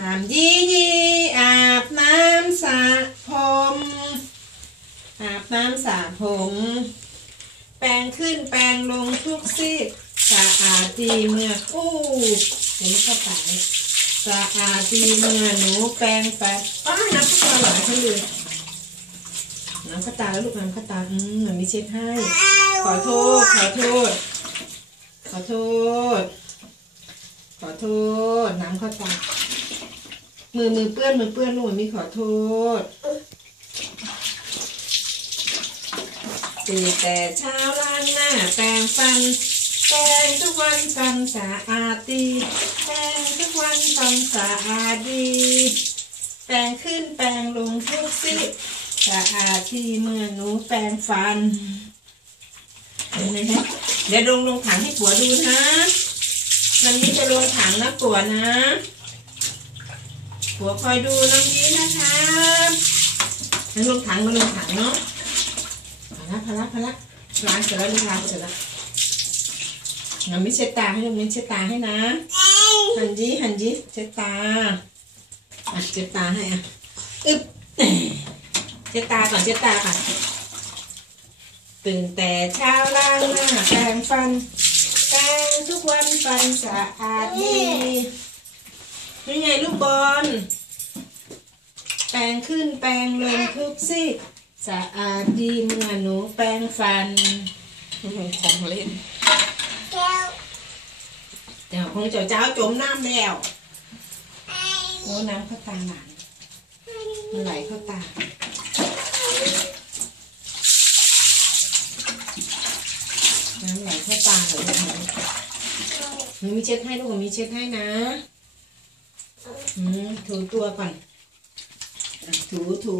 น้ำยี่ยี่อาบน้ำสระผม อาบน้ำสระผม แปรงขึ้นแปรงลงทุกซีกสะอาดดีเมื่ออู้เดี๋ยวเข้าปากเลยสะอาดดีเมื่อหนูแปรงฟันอ้าน้ำเข้าตาหลายขึ้นเลยน้ำข้าตาแล้วลูกน้ำข้าตาอืมเหมือนมีเช็ดให้ ขอโทษ ขอโทษ ขอโทษ ขอโทษ น้ำข้าตา มือมือเปื้อนมือเปื้อนลูกมันมีขอโทษตื่นแต่เช้าล้างหน้าแปรงฟันแปรงทุกวันฟันสะอาดดีแปรงทุกวันฟันสะอาดดี แปรงขึ้นแปรงลงทุกซีกสะอาดดีเมื่อหนูแปรงฟันเห็นไหมคะเดี๋ยวลงลงถังให้ผัวดูนะวันนี้จะลงถังนะผัวนะ ผัวคอยดูน้องยีนะคะให้ลงถังมาลงถังเนาะพละพละพละล้างเสร็จแล้วล้างเสร็จแล้วน้ำมิเช็ดตาให้ลูกมิ้นเช็ดตาให้นะ หันยีหันยีเช็ดตาอะเช็ดตาให้อะอึ๊บเช็ดตาก่อนเช็ดตาก่อนตื่นแต่เช้าล้างหน้าแปรงฟันแปรงทุกวันฟันสะอาดดี ลูกบอล แปรงขึ้นแปรงลงทุกซี่สะอาดดีเมื่อหนูแปรงฟัน ของเล่นเดี๋ยวคงเจ้าเจ้าจมน้ำแล้ว โอ้น้ำเข้าตาหลานมันไหลเข้าตาน้ำไหลเข้าตาเหรอลูกหนูมีเช็ดให้ลูกหนูมีเช็ดให้นะ อืมถูตัวก่อนถูถู